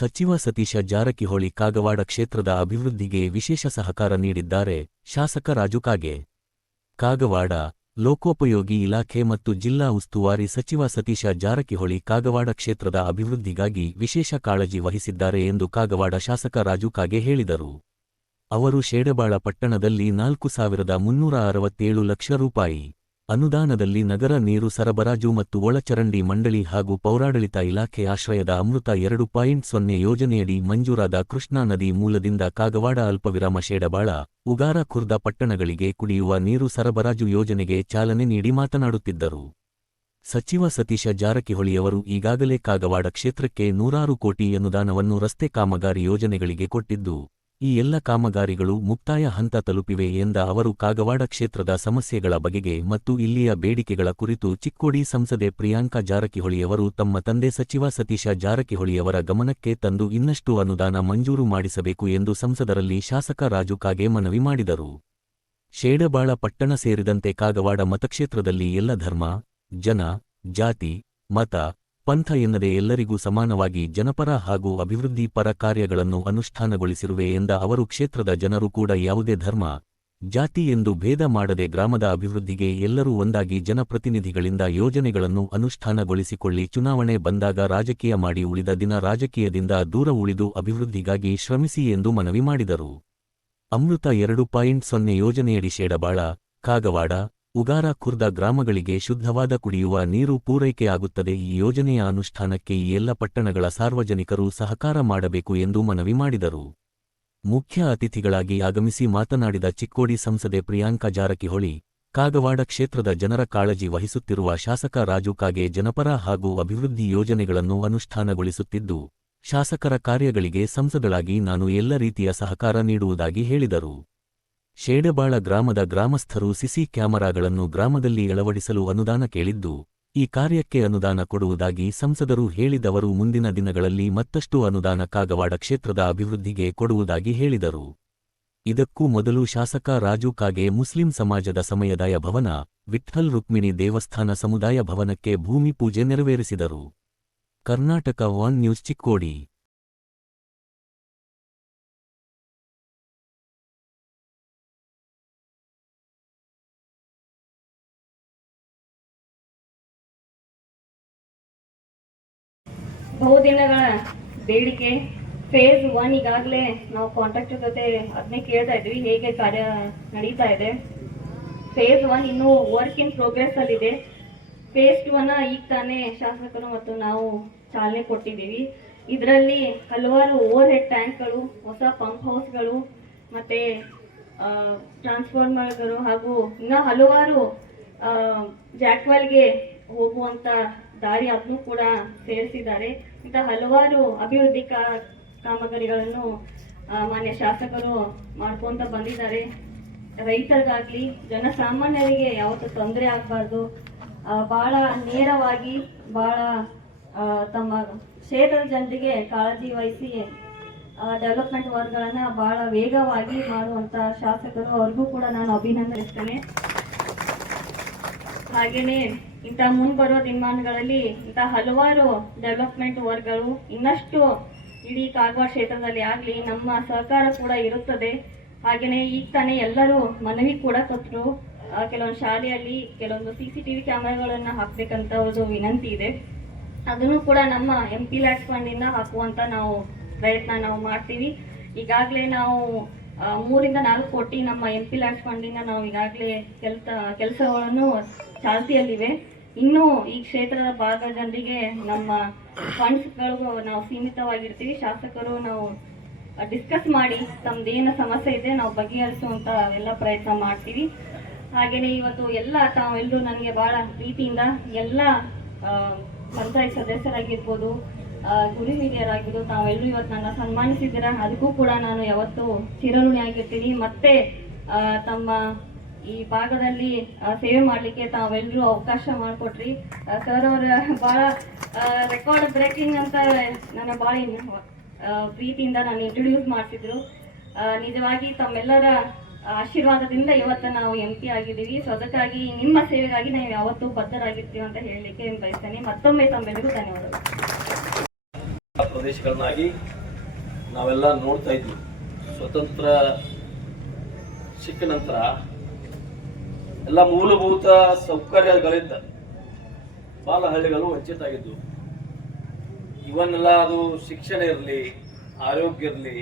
ಸಚಿವ ಸತೀಶ ಜಾರಕಿಹೊಳಿ ಕಾಗವಾಡ ಕ್ಷೇತ್ರದ ಅಭಿವೃದ್ಧಿಗೆ ವಿಶೇಷ ಸಹಕಾರ ನೀಡಿದ್ದಾರೆ. ಶಾಸಕ ರಾಜು ಕಾಗೆ. ಕಾಗವಾಡ ಲೋಕೋಪಯೋಗಿ ಇಲಾಖೆ ಮತ್ತು ಜಿಲ್ಲಾ ಉಸ್ತುವಾರಿ ಸಚಿವ ಸತೀಶ ಜಾರಕಿಹೊಳಿ ಕಾಗವಾಡ ಕ್ಷೇತ್ರದ ಅಭಿವೃದ್ಧಿಗಾಗಿ ವಿಶೇಷ ಕಾಳಜಿ ವಹಿಸಿದ್ದಾರೆ ಎಂದು ಕಾಗವಾಡ ಶಾಸಕ ರಾಜು ಕಾಗೆ ಹೇಳಿದರು. ಅವರು ಶೇಡಬಾಳ ಪಟ್ಟಣದಲ್ಲಿ 4,367 ಲಕ್ಷ ರೂಪಾಯಿ ಅನುದಾನದಲ್ಲಿ ನಗರ ನೀರು ಸರಬರಾಜು ಮತ್ತು ಒಳಚರಂಡಿ ಮಂಡಳಿ ಹಾಗೂ ಪೌರಾಡಳಿತ ಇಲಾಖೆ ಆಶ್ರಯದ ಅಮೃತ 2.0 ಯೋಜನೆಯಡಿ ಮಂಜೂರಾದ ಕೃಷ್ಣಾ ನದಿ ಮೂಲದಿಂದ ಕಾಗವಾಡ ಅಲ್ಪವಿರಾಮ ಶೇಡಬಾಳ, ಉಗಾರ ಖುರ್ದ ಪಟ್ಟಣಗಳಿಗೆ ಕುಡಿಯುವ ನೀರು ಸರಬರಾಜು ಯೋಜನೆಗೆ ಚಾಲನೆ ನೀಡಿ ಮಾತನಾಡುತ್ತಿದ್ದರು. ಸಚಿವ ಸತೀಶ ಜಾರಕಿಹೊಳಿಯವರು ಈಗಾಗಲೇ ಕಾಗವಾಡ ಕ್ಷೇತ್ರಕ್ಕೆ 100 ಕೋಟಿ ಅನುದಾನವನ್ನು ರಸ್ತೆ ಕಾಮಗಾರಿ ಯೋಜನೆಗಳಿಗೆ ಕೊಟ್ಟಿದ್ದು, ಈ ಎಲ್ಲ ಕಾಮಗಾರಿಗಳು ಮುಕ್ತಾಯ ಹಂತ ತಲುಪಿವೆ ಎಂದ ಅವರು ಕಾಗವಾಡ ಕ್ಷೇತ್ರದ ಸಮಸ್ಯೆಗಳ ಬಗೆಗೆ ಮತ್ತು ಇಲ್ಲಿಯ ಬೇಡಿಕೆಗಳ ಕುರಿತು ಚಿಕ್ಕೋಡಿ ಸಂಸದೆ ಪ್ರಿಯಾಂಕಾ ಜಾರಕಿಹೊಳಿಯವರು ತಮ್ಮ ತಂದೆ ಸಚಿವ ಸತೀಶ ಜಾರಕಿಹೊಳಿಯವರ ಗಮನಕ್ಕೆ ತಂದು ಇನ್ನಷ್ಟು ಅನುದಾನ ಮಂಜೂರು ಮಾಡಿಸಬೇಕು ಎಂದು ಸಂಸದರಲ್ಲಿ ಶಾಸಕ ರಾಜು ಕಾಗೆ ಮನವಿ ಮಾಡಿದರು. ಶೇಡಬಾಳ ಪಟ್ಟಣ ಸೇರಿದಂತೆ ಕಾಗವಾಡ ಮತಕ್ಷೇತ್ರದಲ್ಲಿ ಎಲ್ಲ ಧರ್ಮ, ಜನ, ಜಾತಿ, ಮತ, ಪಂಥ ಎನ್ನದೆ ಎಲ್ಲರಿಗೂ ಸಮಾನವಾಗಿ ಜನಪರ ಹಾಗೂ ಅಭಿವೃದ್ಧಿ ಪರ ಕಾರ್ಯಗಳನ್ನು ಅನುಷ್ಠಾನಗೊಳಿಸಿರುವೆ ಎಂದ ಅವರು ಕ್ಷೇತ್ರದ ಜನರು ಕೂಡ ಯಾವುದೇ ಧರ್ಮ, ಜಾತಿ ಎಂದು ಭೇದ ಮಾಡದೆ ಗ್ರಾಮದ ಅಭಿವೃದ್ಧಿಗೆ ಎಲ್ಲರೂ ಒಂದಾಗಿ ಜನಪ್ರತಿನಿಧಿಗಳಿಂದ ಯೋಜನೆಗಳನ್ನು ಅನುಷ್ಠಾನಗೊಳಿಸಿಕೊಳ್ಳಿ, ಚುನಾವಣೆ ಬಂದಾಗ ರಾಜಕೀಯ ಮಾಡಿ ಉಳಿದ ದಿನ ರಾಜಕೀಯದಿಂದ ದೂರ ಉಳಿದು ಅಭಿವೃದ್ಧಿಗಾಗಿ ಶ್ರಮಿಸಿ ಎಂದು ಮನವಿ ಮಾಡಿದರು. ಅಮೃತ 2.0 ಯೋಜನೆಯಡಿ ಶೇಡಬಾಳ, ಕಾಗವಾಡ, ಉಗಾರ ಖುರ್ದ ಗ್ರಾಮಗಳಿಗೆ ಶುದ್ಧವಾದ ಕುಡಿಯುವ ನೀರು ಪೂರೈಕೆಯಾಗುತ್ತದೆ. ಈ ಯೋಜನೆಯ ಅನುಷ್ಠಾನಕ್ಕೆ ಈ ಎಲ್ಲ ಪಟ್ಟಣಗಳ ಸಾರ್ವಜನಿಕರು ಸಹಕಾರ ಮಾಡಬೇಕು ಎಂದು ಮನವಿ ಮಾಡಿದರು. ಮುಖ್ಯ ಅತಿಥಿಗಳಾಗಿ ಆಗಮಿಸಿ ಮಾತನಾಡಿದ ಚಿಕ್ಕೋಡಿ ಸಂಸದೆ ಪ್ರಿಯಾಂಕಾ ಜಾರಕಿಹೊಳಿ, ಕಾಗವಾಡ ಕ್ಷೇತ್ರದ ಜನರ ಕಾಳಜಿ ವಹಿಸುತ್ತಿರುವ ಶಾಸಕ ರಾಜು ಕಾಗೆ ಜನಪರ ಹಾಗೂ ಅಭಿವೃದ್ಧಿ ಯೋಜನೆಗಳನ್ನು ಅನುಷ್ಠಾನಗೊಳಿಸುತ್ತಿದ್ದು, ಶಾಸಕರ ಕಾರ್ಯಗಳಿಗೆ ಸಂಸದಳಾಗಿ ನಾನು ಎಲ್ಲ ರೀತಿಯ ಸಹಕಾರ ನೀಡುವುದಾಗಿ ಹೇಳಿದರು. ಶೇಡಬಾಳ ಗ್ರಾಮದ ಗ್ರಾಮಸ್ಥರು ಸಿಸಿ ಕ್ಯಾಮೆರಾಗಳನ್ನು ಗ್ರಾಮದಲ್ಲಿ ಅಳವಡಿಸಲು ಅನುದಾನ ಕೇಳಿದ್ದು, ಈ ಕಾರ್ಯಕ್ಕೆ ಅನುದಾನ ಕೊಡುವುದಾಗಿ ಸಂಸದರು ಹೇಳಿದವರು ಮುಂದಿನ ದಿನಗಳಲ್ಲಿ ಮತ್ತಷ್ಟು ಅನುದಾನ ಕಾಗವಾಡ ಕ್ಷೇತ್ರದ ಅಭಿವೃದ್ಧಿಗೆ ಕೊಡುವುದಾಗಿ ಹೇಳಿದರು. ಇದಕ್ಕೂ ಮೊದಲು ಶಾಸಕ ರಾಜು ಕಾಗೆ ಮುಸ್ಲಿಂ ಸಮಾಜದ ಸಮುದಾಯ ಭವನ, ವಿಠ್ಠಲ್ ರುಕ್ಮಿಣಿ ದೇವಸ್ಥಾನ ಸಮುದಾಯ ಭವನಕ್ಕೆ ಭೂಮಿ ಪೂಜೆ ನೆರವೇರಿಸಿದರು. Karnataka one news Chikkodi. ಬಹುದಿನಗಳ ಬೇಡಿಕೆ ಫೇಸ್ 1 ಈಗಾಗಲೇ ನಾವು ಕಾಂಟ್ರಾಕ್ಟರ್ ಜೊತೆ ಅದನ್ನೇ ಕೇಳ್ತಾ ಇದ್ವಿ, ಹೇಗೆ ಕಾರ್ಯ ನಡೀತಾ ಇದೆ. ಫೇಸ್ 1 ಇನ್ನೂ ವರ್ಕ್ ಇನ್ ಪ್ರೋಗ್ರೆಸ್ ಅಲ್ಲಿದೆ. ಫೇಸ್ 2 ಈಗ ತಾನೇ ಶಾಸಕರು ಮತ್ತು ನಾವು ಚಾಲನೆ ಕೊಟ್ಟಿದ್ದೀವಿ. ಇದರಲ್ಲಿ ಹಲವಾರು ಓವರ್ ಹೆಡ್ ಟ್ಯಾಂಕ್ಗಳು, ಹೊಸ ಪಂಪ್ ಹೌಸ್ಗಳು, ಮತ್ತೆ ಟ್ರಾನ್ಸ್ಫಾರ್ಮರ್ಗಳು ಹಾಗೂ ಇನ್ನೂ ಹಲವಾರು ಜಾಕ್ವೆಲ್ಗೆ ಹೋಗುವಂತ ದಾರಿ ಅದನ್ನು ಕೂಡ ಸೇರಿಸಿದ್ದಾರೆ. ಇಂಥ ಹಲವಾರು ಅಭಿವೃದ್ಧಿ ಕಾಮಗಾರಿಗಳನ್ನು ಮಾನ್ಯ ಶಾಸಕರು ಮಾಡ್ಕೊಂತ ಬಂದಿದ್ದಾರೆ. ರೈತರಿಗಾಗ್ಲಿ ಜನಸಾಮಾನ್ಯರಿಗೆ ಯಾವತ್ತೂ ತೊಂದರೆ ಆಗಬಾರ್ದು, ಬಹಳ ನೇರವಾಗಿ ಬಹಳ ತಮ್ಮ ಕ್ಷೇತ್ರದ ಜನರಿಗೆ ಕಾಳಜಿ ವಹಿಸಿ ಡೆವಲಪ್ಮೆಂಟ್ ವರ್ಕ್ಗಳನ್ನ ಬಹಳ ವೇಗವಾಗಿ ಮಾಡುವಂತ ಶಾಸಕರು, ಅವ್ರಿಗೂ ಕೂಡ ನಾನು ಅಭಿನಂದಿಸ್ತೇನೆ. ಹಾಗೇನೆ ಇಂಥ ಮುಂಬರುವ ದಿನಮಾನಗಳಲ್ಲಿ ಇಂಥ ಹಲವಾರು ಡೆವಲಪ್ಮೆಂಟ್ ವರ್ಕ್ಗಳು ಇನ್ನಷ್ಟು ಇಡೀ ಕಾಗವಾಡ ಕ್ಷೇತ್ರದಲ್ಲಿ ಆಗಲಿ ನಮ್ಮ ಸಹಕಾರ ಕೂಡ ಇರುತ್ತದೆ. ಹಾಗೆಯೇ ಈಗ ತಾನೇ ಎಲ್ಲರೂ ಮನವಿ ಕೂಡ ಕೊಟ್ಟರು, ಕೆಲವೊಂದು ಶಾಲೆಯಲ್ಲಿ ಕೆಲವೊಂದು CCTV ಕ್ಯಾಮೆರಾಗಳನ್ನು ಹಾಕಬೇಕಂತ ಒಂದು ವಿನಂತಿ ಇದೆ. ಅದನ್ನು ಕೂಡ ನಮ್ಮ MP ಲ್ಯಾಡ್ಸ್ ಫಂಡಿಂದ ಹಾಕುವಂತ ನಾವು ಪ್ರಯತ್ನ ನಾವು ಮಾಡ್ತೀವಿ. ಈಗಾಗಲೇ ನಾವು 3 ರಿಂದ 4 ಕೋಟಿ ನಮ್ಮ MP ಲ್ಯಾಡ್ಸ್ ಫಂಡಿಂದ ನಾವು ಈಗಾಗಲೇ ಕೆಲಸಗಳನ್ನು ಚಾಲ್ತಿಯಲ್ಲಿವೆ. ಇನ್ನೂ ಈ ಕ್ಷೇತ್ರದ ಭಾಗದ ಜನರಿಗೆ ನಮ್ಮ ಫಂಡ್ಸ್ಗಳು ನಾವು ಸೀಮಿತವಾಗಿರ್ತೀವಿ. ಶಾಸಕರು ನಾವು ಡಿಸ್ಕಸ್ ಮಾಡಿ ತಮ್ದೇನು ಸಮಸ್ಯೆ ಇದೆ ನಾವು ಬಗೆಹರಿಸುವಂತ ಎಲ್ಲ ಪ್ರಯತ್ನ ಮಾಡ್ತೀವಿ. ಹಾಗೇನೆ ಇವತ್ತು ತಾವೆಲ್ಲರೂ ನನಗೆ ಬಹಳ ಪ್ರೀತಿಯಿಂದ ಎಲ್ಲ ಪಂಚಾಯತ್ ಸದಸ್ಯರಾಗಿರ್ಬೋದು, ಗುರು ಹಿರಿಯರಾಗಿರ್ಬೋದು, ತಾವೆಲ್ಲರೂ ಇವತ್ತು ನನ್ನ ಸನ್ಮಾನಿಸಿದ್ದೀರಾ. ಅದಕ್ಕೂ ಕೂಡ ನಾನು ಯಾವತ್ತೂ ಚಿರಋಣಿಯಾಗಿರ್ತೀನಿ. ಮತ್ತೆ ತಮ್ಮ ಈ ಭಾಗದಲ್ಲಿ ಸೇವೆ ಮಾಡಲಿಕ್ಕೆ ತಾವೆಲ್ಲರೂ ಅವಕಾಶ ಮಾಡಿಕೊಟ್ರಿ. ಸರ್ ಅವರ ಬಹಳ ರೆಕಾರ್ಡ್ ಬ್ರೇಕಿಂಗ್ ಅಂತ ನನ್ನ ಭಾಳ ಪ್ರೀತಿಯಿಂದ ನಾನು ಇಂಟ್ರೊಡ್ಯೂಸ್ ಮಾಡ್ತಿದ್ರು. ನಿಜವಾಗಿ ತಮ್ಮೆಲ್ಲರ ಆಶೀರ್ವಾದದಿಂದ ಇವತ್ತು ನಾವು MP ಆಗಿದ್ದೀವಿ. ಸೊ ಅದಕ್ಕಾಗಿ ನಿಮ್ಮ ಸೇವೆಗಾಗಿ ನಾವು ಯಾವತ್ತೂ ಬದ್ಧರಾಗಿರ್ತೀವಿ ಅಂತ ಹೇಳಲಿಕ್ಕೆ ಬಯಸ್ತೇನೆ. ಮತ್ತೊಮ್ಮೆ ತಮ್ಮೆಲ್ಲರಿಗೂ ಧನ್ಯವಾದಗಳು. ಪ್ರದೇಶಗಳನ್ನಾಗಿ ನಾವೆಲ್ಲ ನೋಡ್ತಾ ಇದ್ವಿ. ಸ್ವತಂತ್ರ ಸಿಕ್ಕ ನಂತರ ಎಲ್ಲ ಮೂಲಭೂತ ಸೌಕರ್ಯಗಳಿಂದ ಬಹಳ ಹಳ್ಳಿಗಳು ವಂಚಿತ ಆಗಿದ್ವು. ಇವನ್ನೆಲ್ಲ ಅದು ಶಿಕ್ಷಣ ಇರಲಿ, ಆರೋಗ್ಯ ಇರಲಿ,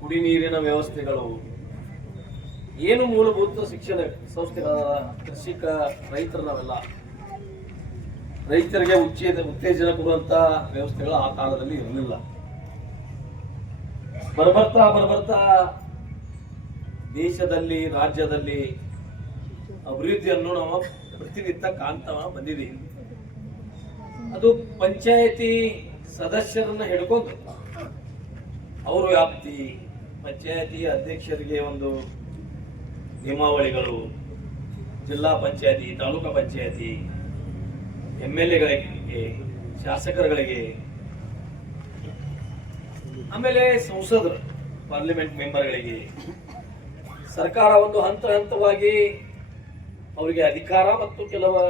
ಕುಡಿ ನೀರಿನ ವ್ಯವಸ್ಥೆಗಳು, ಏನು ಮೂಲಭೂತ ಶಿಕ್ಷಣ ಸಂಸ್ಥೆಗಳ ಕೃಷಿಕ ರೈತರು ನಾವೆಲ್ಲ ರೈತರಿಗೆ ಉತ್ತೇಜನ ಕೊಡುವಂತ ವ್ಯವಸ್ಥೆಗಳು ಆ ಕಾಲದಲ್ಲಿ ಇರಲಿಲ್ಲ. ಬರ್ಬರ್ತಾ ದೇಶದಲ್ಲಿ, ರಾಜ್ಯದಲ್ಲಿ ಅಭಿವೃದ್ಧಿಯನ್ನು ನಾವು ಪ್ರತಿನಿತ್ಯ ಕಾಣ್ತಾ ಬಂದಿದ್ದೀವಿ. ಅದು ಪಂಚಾಯತಿ ಸದಸ್ಯರನ್ನ ಹಿಡ್ಕೊಂಡು ಅವರು ವ್ಯಾಪ್ತಿ, ಪಂಚಾಯತಿ ಅಧ್ಯಕ್ಷರಿಗೆ ಒಂದು ನಿಯಮಾವಳಿಗಳು, ಜಿಲ್ಲಾ ಪಂಚಾಯತಿ, ತಾಲೂಕಾ ಪಂಚಾಯತಿ, MLAಗಳಿಗೆ, ಶಾಸಕರುಗಳಿಗೆ, ಆಮೇಲೆ ಸಂಸದರು, ಪಾರ್ಲಿಮೆಂಟ್ ಮೆಂಬರ್ಗಳಿಗೆ ಸರ್ಕಾರ ಒಂದು ಹಂತ ಹಂತವಾಗಿ ಅವರಿಗೆ ಅಧಿಕಾರ ಮತ್ತು ಕೆಲವು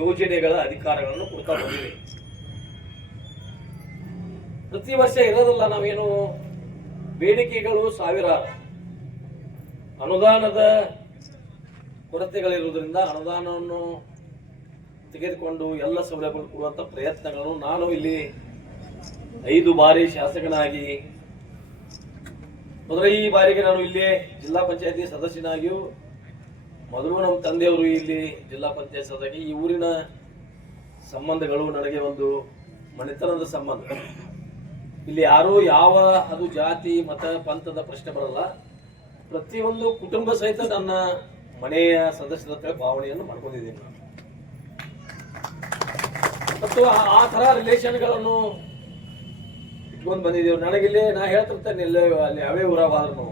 ಯೋಜನೆಗಳ ಅಧಿಕಾರಗಳನ್ನು ಕೊಡ್ತಾ ಬಂದಿದೆ. ಪ್ರತಿ ವರ್ಷ ಇರೋದಲ್ಲ, ನಾವೇನು ಬೇಡಿಕೆಗಳು ಸಾವಿರಾರು, ಅನುದಾನದ ಕೊರತೆಗಳಿರುವುದರಿಂದ ಅನುದಾನವನ್ನು ತೆಗೆದುಕೊಂಡು ಎಲ್ಲ ಸೌಲಭ್ಯಗಳು ಕೊಡುವಂತ ಪ್ರಯತ್ನಗಳನ್ನು ನಾನು ಇಲ್ಲಿ 5 ಬಾರಿ ಶಾಸಕನಾಗಿ, ಮೊದಲ ಈ ಬಾರಿಗೆ ನಾನು ಇಲ್ಲಿ ಜಿಲ್ಲಾ ಪಂಚಾಯತಿ ಸದಸ್ಯನಾಗಿಯೂ, ಮೊದಲು ನಮ್ಮ ತಂದೆಯವರು ಇಲ್ಲಿ ಜಿಲ್ಲಾ ಪಂಚಾಯತ್ ಸದಸ್ಯರಾಗಿ, ಈ ಊರಿನ ಸಂಬಂಧಗಳು ನನಗೆ ಒಂದು ಮನೆತನದ ಸಂಬಂಧ. ಇಲ್ಲಿ ಯಾರು ಯಾವ ಅದು ಜಾತಿ ಮತ ಪಂಥದ ಪ್ರಶ್ನೆ ಬರಲ್ಲ. ಪ್ರತಿಯೊಂದು ಕುಟುಂಬ ಸಹಿತ ನನ್ನ ಮನೆಯ ಸದಸ್ಯರ ಭಾವನೆಯನ್ನು ಮಾಡ್ಕೊಂಡಿದ್ದೀನಿ ನಾನು. ಮತ್ತು ಆ ತರ ರಿಲೇಷನ್ಗಳನ್ನು ಇಟ್ಕೊಂಡು ಬಂದಿದ್ದೀವಿ. ನನಗಿಲ್ಲಿ ನಾ ಹೇಳ್ತಿರ್ತೇನೆ, ಅಲ್ಲಿ ಅವೇ ಊರಾವಾದ್ರು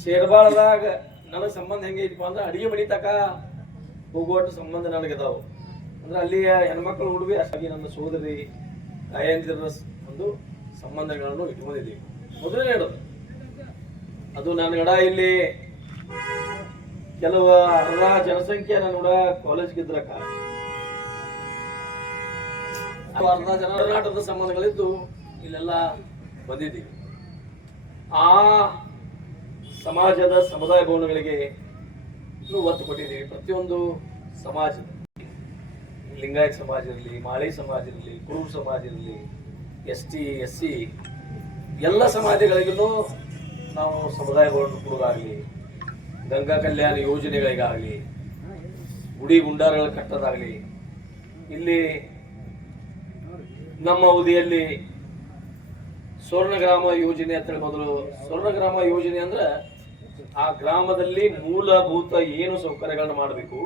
ಶೇರ್ಬಾಳದಾಗ ನನಗೆ ಸಂಬಂಧ ಹೆಂಗೆ ಐತಿಪ್ಪ ಅಂದ್ರೆ ಅಡಿಗೆ ಮನಿ ತಕ ಹೋಗುವಟ್ಟು ಸಂಬಂಧ ನನಗಿದಾವು. ಅಂದ್ರೆ ಅಲ್ಲಿ ಹೆಣ್ಮಕ್ಳು ಹುಡುಗಿ ಅಷ್ಟಾಗಿ ನನ್ನ ಸೋದರಿ ತಾಯಂದಿರ ಒಂದು ಸಂಬಂಧಗಳನ್ನು ಇಟ್ಕೊಂಡಿದ್ದೀವಿ. ಮೊದಲನೇ ಹೇಳೋದು ಅದು ನನಗಡ ಇಲ್ಲಿ ಕೆಲವು ಅರ್ಧ ಜನಸಂಖ್ಯೆ ನನ್ನೂಡ ಕಾಲೇಜ್ಗೆ ಇದ್ರಕ್ಕ ಅರ್ಧ ಜನ ಕರ್ನಾಟಕದ ಸಂಬಂಧಗಳಿದ್ದು ಇಲ್ಲೆಲ್ಲ ಬಂದಿದ್ದೀವಿ. ಆ ಸಮಾಜದ ಸಮುದಾಯ ಭವನಗಳಿಗೆ ಒತ್ತು ಕೊಟ್ಟಿದ್ದೀವಿ. ಪ್ರತಿಯೊಂದು ಸಮಾಜ, ಲಿಂಗಾಯತ್ ಸಮಾಜ ಇರಲಿ, ಮಾಳಿ ಸಮಾಜ ಇರಲಿ, ಕುರುಬ ಸಮಾಜ ಇರಲಿ, ST SC ಎಲ್ಲ ಸಮಾಜಗಳಿಗೂ ನಾವು ಸಮುದಾಯ ಭವನ ಕೊಡೋದಾಗಲಿ, ಗಂಗಾ ಕಲ್ಯಾಣ ಯೋಜನೆಗಳಿಗಾಗಲಿ, ಗುಡಿ ಗುಂಡಾರಗಳ ಕಟ್ಟೋದಾಗಲಿ, ಇಲ್ಲಿ ನಮ್ಮ ಅವಧಿಯಲ್ಲಿ ಸ್ವರ್ಣಗ್ರಾಮ ಯೋಜನೆ ಅಂತೇಳಿ ಮೊದಲು. ಸ್ವರ್ಣಗ್ರಾಮ ಯೋಜನೆ ಅಂದ್ರೆ ಆ ಗ್ರಾಮದಲ್ಲಿ ಮೂಲಭೂತ ಏನು ಸೌಕರ್ಯಗಳನ್ನ ಮಾಡಬೇಕು,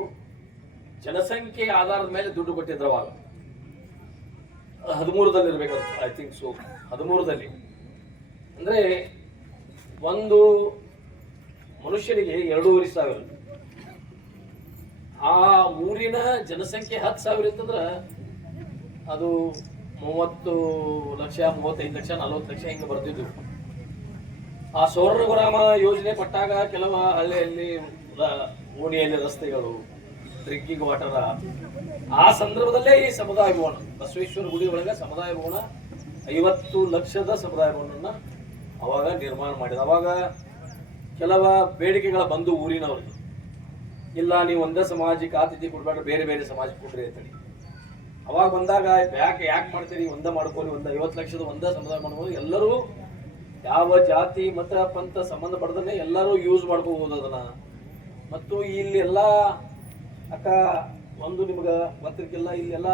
ಜನಸಂಖ್ಯೆ ಆಧಾರದ ಮೇಲೆ ದುಡ್ಡು ಕೊಟ್ಟಿದ್ರು ಅವಾಗ. 13ರಲ್ಲಿ ಇರ್ಬೇಕಂತ, ಐ ಥಿಂಕ್ ಸೊ 13ರಲ್ಲಿ. ಅಂದ್ರೆ ಒಂದು ಮನುಷ್ಯನಿಗೆ 2,500. ಆ ಊರಿನ ಜನಸಂಖ್ಯೆ 10,000 ಇತ್ತಂದ್ರೆ ಅದು 30 ಲಕ್ಷ, 35 ಲಕ್ಷ, 40 ಲಕ್ಷ ಹಿಂಗೆ ಬರ್ತಿದ್ವು. ಆ ಸ್ವರ್ಣಗ್ರಾಮ ಯೋಜನೆ ಪಟ್ಟಾಗ ಕೆಲವು ಹಳ್ಳಿಯಲ್ಲಿ ಓಣಿಯಲ್ಲಿ ರಸ್ತೆಗಳು, ಡ್ರಿಂಕಿಂಗ್ ವಾಟರ್, ಆ ಸಂದರ್ಭದಲ್ಲೇ ಈ ಸಮುದಾಯ ಭವನ, ಬಸವೇಶ್ವರ ಗುಡಿ ಒಳಗೆ ಸಮುದಾಯ ಭವನ 50 ಲಕ್ಷದ ಸಮುದಾಯ ಭವನನ್ನ ಅವಾಗ ನಿರ್ಮಾಣ ಮಾಡಿದ. ಅವಾಗ ಕೆಲವ ಬೇಡಿಕೆಗಳ ಬಂದು ಊರಿನವ್ರಿಗೆ, ಇಲ್ಲ ನೀವು ಒಂದೇ ಸಮಾಜಕ್ಕೆ ಆತಿಥ್ಯ ಕೊಡ್ಬೇಡ, ಬೇರೆ ಬೇರೆ ಸಮಾಜಕ್ಕೆ ಕೊಡ್ರಿ ಅಂತೇಳಿ. ಅವಾಗ ಬಂದಾಗ ಯಾಕೆ ಮಾಡ್ತೀರಿ, ಒಂದೇ ಮಾಡ್ಕೊಳ್ಳಿ, 50 ಲಕ್ಷದ ಒಂದೇ ಸಮುದಾಯ ಮಾಡ್ಬೋದು, ಎಲ್ಲರೂ ಯಾವ ಜಾತಿ ಮತ ಪಂಥ ಸಂಬಂಧ ಪಡೆದನೆ ಎಲ್ಲರೂ ಯೂಸ್ ಮಾಡ್ಕೋಬಹುದು ಅದನ್ನ. ಮತ್ತು ಇಲ್ಲಿ ಎಲ್ಲ ಅಕ್ಕ ಒಂದು ನಿಮ್ಗೆ ಗೊತ್ತಿರ್ಕಿಲ್ಲ, ಇಲ್ಲೆಲ್ಲ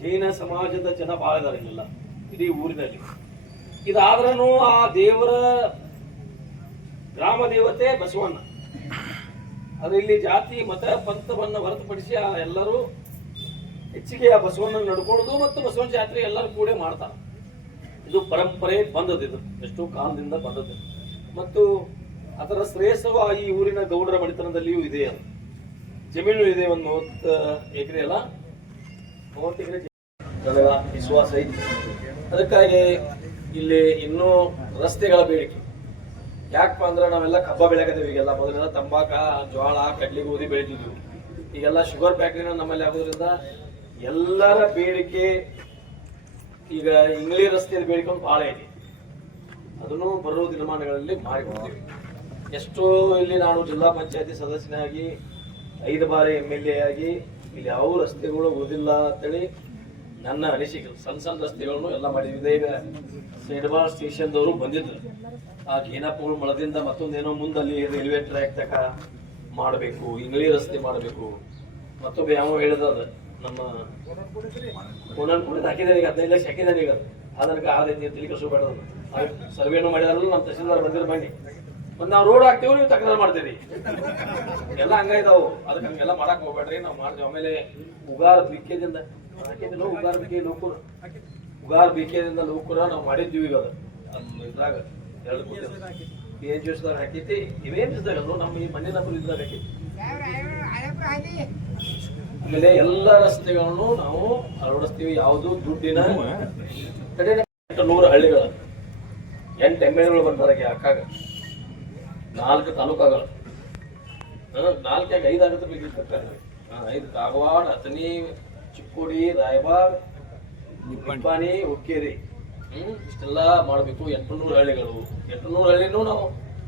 ಜೈನ ಸಮಾಜದ ಜನ ಭಾಳ ಇದಾರೆ ಇಲ್ಲೆಲ್ಲ ಇಡೀ ಊರಿನಲ್ಲಿ. ಇದಾದ್ರೂ ಆ ದೇವರ ಗ್ರಾಮ ದೇವತೆ ಬಸವಣ್ಣ. ಅದು ಇಲ್ಲಿ ಜಾತಿ ಮತ ಪಂಥವನ್ನು ಹೊರತುಪಡಿಸಿ ಎಲ್ಲರೂ ಹೆಚ್ಚಿಗೆ ಆ ಬಸವಣ್ಣ ನಡ್ಕೊಳ್ಳೋದು ಮತ್ತು ಬಸವಣ್ಣ ಜಾತ್ರೆ ಎಲ್ಲರೂ ಕೂಡ ಮಾಡ್ತಾರೆ. ಇದು ಪರಂಪರೆ ಬಂದದ್ದು, ಇದು ಎಷ್ಟೋ ಕಾಲದಿಂದ ಬಂದದ್ದು. ಮತ್ತು ಅದರ ಶ್ರೇಷ್ಠವ ಈ ಊರಿನ ಗೌಡರ ಮಣಿತನದಲ್ಲಿಯೂ ಇದೆ. ಅದು ಜಮೀನು ಇದೆ, ಒಂದು 30 ಎಕರೆ ಅಲ್ಲ, 30 ಎಕರೆ ವಿಶ್ವಾಸ ಐತಿ. ಅದಕ್ಕಾಗಿ ಇಲ್ಲಿ ಇನ್ನೂ ರಸ್ತೆಗಳ ಬೇಡಿಕೆ. ಯಾಕಪ್ಪ ಅಂದ್ರೆ ನಾವೆಲ್ಲ ಕಬ್ಬ ಬೆಳೆಕತ್ತೀವಿ. ಈಗೆಲ್ಲ ಮೊದಲೆಲ್ಲ ತಂಬಾಕ, ಜೋಳ, ಕಡ್ಲಿ, ಗೋಧಿ ಬೆಳಿತಿದ್ವಿ. ಈಗೆಲ್ಲ ಶುಗರ್ ಫ್ಯಾಕ್ಟ್ರಿನ ನಮ್ಮಲ್ಲಿ ಆಗೋದ್ರಿಂದ ಎಲ್ಲರ ಬೇಡಿಕೆ ಈಗ ಇಂಗ್ಲಿ ರಸ್ತೆಯಲ್ಲಿ ಬೇಡಿಕೊಂಡು ಭಾಳ ಇದೆ, ಅದನ್ನು ಬರೋ ದಿನಮಾನಗಳಲ್ಲಿ ಮಾಡಿಕೊಡ್ತೀವಿ. ಎಷ್ಟೋ ಇಲ್ಲಿ ನಾನು ಜಿಲ್ಲಾ ಪಂಚಾಯತಿ ಸದಸ್ಯನಾಗಿ 5 ಬಾರಿ MLA ಆಗಿ ಇಲ್ಲಿ ಯಾವ ರಸ್ತೆಗಳು ಉಳಿದಿಲ್ಲ ಅಂತೇಳಿ ನನ್ನ ಅನಿಸಿಕೆ. ಸಣ್ಣ ಸಣ್ಣ ರಸ್ತೆಗಳನ್ನು ಎಲ್ಲ ಮಾಡಿದ್ವಿ. ಈಗ ಸೈಡ್ಬಾರ್ ಸ್ಟೇಷನ್ದವರು ಬಂದಿದ್ರು, ಆ ಘೇನಪ್ಪಗಳು ಮಳದಿಂದ ಮತ್ತೊಂದೇನೋ ಮುಂದಲ್ಲಿ ರೈಲ್ವೆ ಟ್ರ್ಯಾಕ್ ತಕ ಮಾಡಬೇಕು, ಇಂಗ್ಲಿ ರಸ್ತೆ ಮಾಡಬೇಕು. ಮತ್ತೊಬ್ಬ ಯಾವ ಹೇಳಿದ ನಮ್ಮ ಒಂದೊಂದು ಕೂಡ ಹಾಕಿದ್ದಾರೆ, ಈಗ 15 ಲಕ್ಷ ಹಾಕಿದ್ದಾರೆ. ಈಗ ಅದಕ್ಕೆ ಆದೈತಿ ತಿಳಿ ಕಳಿಸಬೇಡ, ಸರ್ವೇನು ಮಾಡಿದಾರಲ್ಲ ನಮ್ಮ ತಹಸೀಲ್ದಾರ್ ಬಂದಿರೋ ಬನ್ನಿ, ಒಂದು ನಾವು ರೋಡ್ ಹಾಕ್ತೀವಿ, ನೀವು ತಕರಾರು ಮಾಡ್ತೀರಿ, ಎಲ್ಲ ಹಂಗಾಯ್ತಾವು. ಅದಕ್ಕೆ ಹಂಗೆಲ್ಲ ಮಾಡಕ್ ಹೋಗ್ಬೇಡ್ರಿ, ನಾವು ಮಾಡ್ತೀವಿ. ಆಮೇಲೆ ಉಗಾರ್ ಬಿಕೆದಿಂದ ಹಾಕಿದ್ದಿಲ್ಲ, ಉಗಾರ್ ಬಿಕೆದಿಂದ ಲೋಕರ ನಾವು ಮಾಡಿದ್ವಿ. ಈಗ ಅದು ಇದ್ರಾಗ 2 ಕೋಟಿ PHSದಾಗ ಹಾಕೈತಿ, ಇವೇನ್ ಇದ್ದಾಗ ನಮ್ಮ ಈ ಮನೆ ನಂಬರ್ ಇದ್ದಾಗ ಹಾಕೈತಿ. ಆಮೇಲೆ ಎಲ್ಲ ರಸ್ತೆಗಳನ್ನು ನಾವು ಅಳವಡಿಸ್ತೀವಿ. ಯಾವುದು ದುಡ್ಡಿನ ಕಡೆ 100 ಹಳ್ಳಿಗಳ 8 MLAಗಳು ಬರ್ತಾರೆ ಯಾಕಾಗ 4 ತಾಲೂಕಾಗಳು, 4 ಯಾಕೆ 5 ಆಗುತ್ತೆ ಬೇಕಿರ್ತಾರೆ. 5 ಕಾಗವಾಡ, ಅಥಣಿ, ಚಿಕ್ಕೋಡಿ, ರಾಯಬಾಗ್, ನಿಪ್ಪಾಣಿ, ಹುಕ್ಕೇರಿ, ಇಷ್ಟೆಲ್ಲ ಮಾಡಬೇಕು. 800 ಹಳ್ಳಿಗಳು, 800 ಹಳ್ಳಿನೂ ನಾವು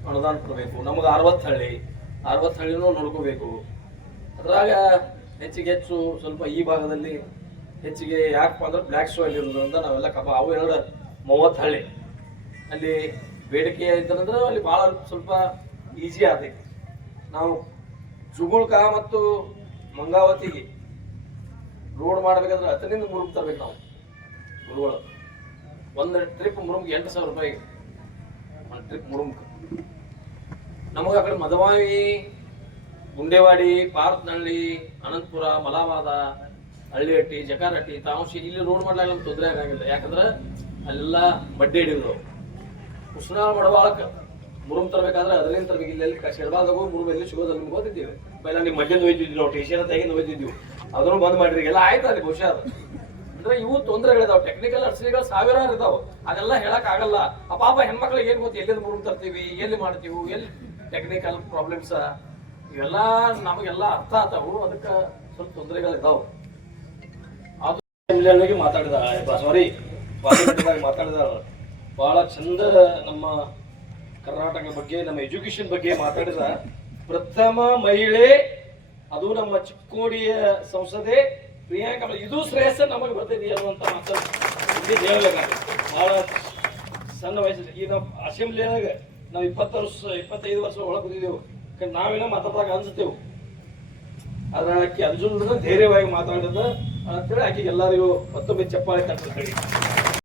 ಅನುದಾನ ಕೊಡಬೇಕು. ನಮಗೆ 60 ಹಳ್ಳಿನೂ ನೋಡ್ಕೋಬೇಕು. ಅದ್ರಾಗ ಹೆಚ್ಚಿಗೆ ಹೆಚ್ಚು ಸ್ವಲ್ಪ ಈ ಭಾಗದಲ್ಲಿ ಹೆಚ್ಚಿಗೆ ಯಾಕಪ್ಪ ಅಂದ್ರೆ ಬ್ಲ್ಯಾಕ್ ಸಾಯಿಲ್ ಇರೋದ್ರಿಂದ ನಾವೆಲ್ಲ ಅವು 30 ಹಳ್ಳಿ ಅಲ್ಲಿ ಬೇಡಿಕೆ ಐತಂದ್ರೆ ಅಲ್ಲಿ ಭಾಳ ಸ್ವಲ್ಪ ಈಸಿ ಆತೈತಿ. ನಾವು ಜುಗುಳ್ಕ ಮತ್ತು ಮಂಗಾವತಿಗೆ ರೋಡ್ ಮಾಡ್ಬೇಕಂದ್ರೆ 10ರಿಂದ 3 ತರ್ಬೇಕು ನಾವು ಗುರುಗಳು. ಒಂದು ಟ್ರಿಪ್ ಮುರುಮ್ಗೆ 8,000 ರೂಪಾಯಿ, ಒಂದು ಟ್ರಿಪ್ ಮುರುಮ್ಗೆ. ನಮಗೆ ಆ ಕಡೆ ಮದವಾಯಿ, ಗುಂಡೇವಾಡಿ, ಪಾರ್ಕ್ನಹಳ್ಳಿ, ಅನಂತಪುರ, ಮಲಾವಾದ, ಹಳ್ಳಿಹಟ್ಟಿ, ಜಕಾರಹಟ್ಟಿ, ತಾಂಶಿ ಇಲ್ಲಿ ರೋಡ್ ಮಾಡ್ಲಾಗ ತೊಂದರೆ ಆಗಂಗಿಲ್ಲ. ಯಾಕಂದ್ರೆ ಅಲ್ಲೆಲ್ಲ ಬಡ್ಡಿ ಹಿಡಿದ್ರು. ಉಸ್ನಾಳ ಮಡವಾಳಕ್ಕೆ ಮುರುಮ್ ತರಬೇಕಾದ್ರೆ ಅದರಿಂದ ತರಬೇಕು. ಇಲ್ಲಿ ಶೆಡ್ಬಾದಾಗೂ ಮುರುಮ್ ಎಲ್ಲಿ ಸಿಗೋದು ನಿಮ್ಗೆ ಗೊತ್ತಿದ್ದೀವಿ. ಪೈಲ ನಿಮ್ಮ ಮಧ್ಯದ ಒಯ್ದಿದ್ವಿ ನಾವು, ಟೇಷನ್ ತೆಗಿಂದ ಒಯ್ದಿದ್ವಿ, ಅದನ್ನು ಬಂದ್ ಮಾಡಿರಿ. ಎಲ್ಲ ಆಯ್ತು ಅಲ್ಲಿ ಬಹುಶಃ ಅದು. ಅಂದ್ರೆ ಇವು ತೊಂದರೆಗಳಿದಾವೆ, ಟೆಕ್ನಿಕಲ್ ಅಡಚಣೆಗಳು ಸಾವಿರಾರು ಇದಾವೆ. ಅದೆಲ್ಲ ಹೇಳಕ್ ಆಗಲ್ಲ. ಆ ಪಾಪ ಹೆಣ್ಮಕ್ಳಿಗೆ ಏನ್ ಗೊತ್ತು, ಎಲ್ಲಿಂದ ಮುರುಮ್ ತರ್ತೀವಿ, ಎಲ್ಲಿ ಮಾಡ್ತೀವಿ, ಎಲ್ಲಿ ಟೆಕ್ನಿಕಲ್ ಪ್ರಾಬ್ಲಮ್ಸ್ ಇವೆಲ್ಲ ನಮಗೆಲ್ಲ ಅರ್ಥ ಆಗ್ತಾವು. ಅದಕ್ಕೆ ಸ್ವಲ್ಪ ತೊಂದರೆಗಳಿದಾವೆ. ಅದು ಮಾತಾಡಿದ ಸಾರಿ ಮಾತಾಡಿದ ಬಹಳ ಚಂದ ನಮ್ಮ ಕರ್ನಾಟಕ ಬಗ್ಗೆ, ನಮ್ಮ ಎಜುಕೇಶನ್ ಬಗ್ಗೆ ಮಾತಾಡಿದ ಪ್ರಥಮ ಮಹಿಳೆ ಅದು ನಮ್ಮ ಚಿಕ್ಕೋಡಿಯ ಸಂಸದೆ ಪ್ರಿಯಾಂಕಾ. ಇದು ಶ್ರೇಯಸ್ಸ ನಮಗೆ ಬರ್ತೈತಿ ಅನ್ನುವಂತ ಮಾತಾಡಿ ಹೇಳ್ಬೇಕಾಗುತ್ತೆ. ಬಹಳ ಸಣ್ಣ ವಯಸ್ಸಲ್ಲಿ ಈ ನಾವು ಅಸೆಂಬ್ಲಿಯಾಗ ನಾವು 25 ವರ್ಷ ಒಳಗೆ ಕೂತಿದ್ದೆವು. ನಾವೇನೋ ಮಾತಾಡುವಾಗ ಅನ್ಸುತ್ತೇವು, ಆದ್ರೆ ಆಕೆ ಅಂಜುಲ್ನ ಧೈರ್ಯವಾಗಿ ಮಾತಾಡಿದ ಅಂತೇಳಿ ಆಕೆಗೆ ಎಲ್ಲರಿಗೂ ಮತ್ತೊಮ್ಮೆ ಚಪ್ಪಾಳೆ ತಟ್ಟಿರ್ತೇವೆ.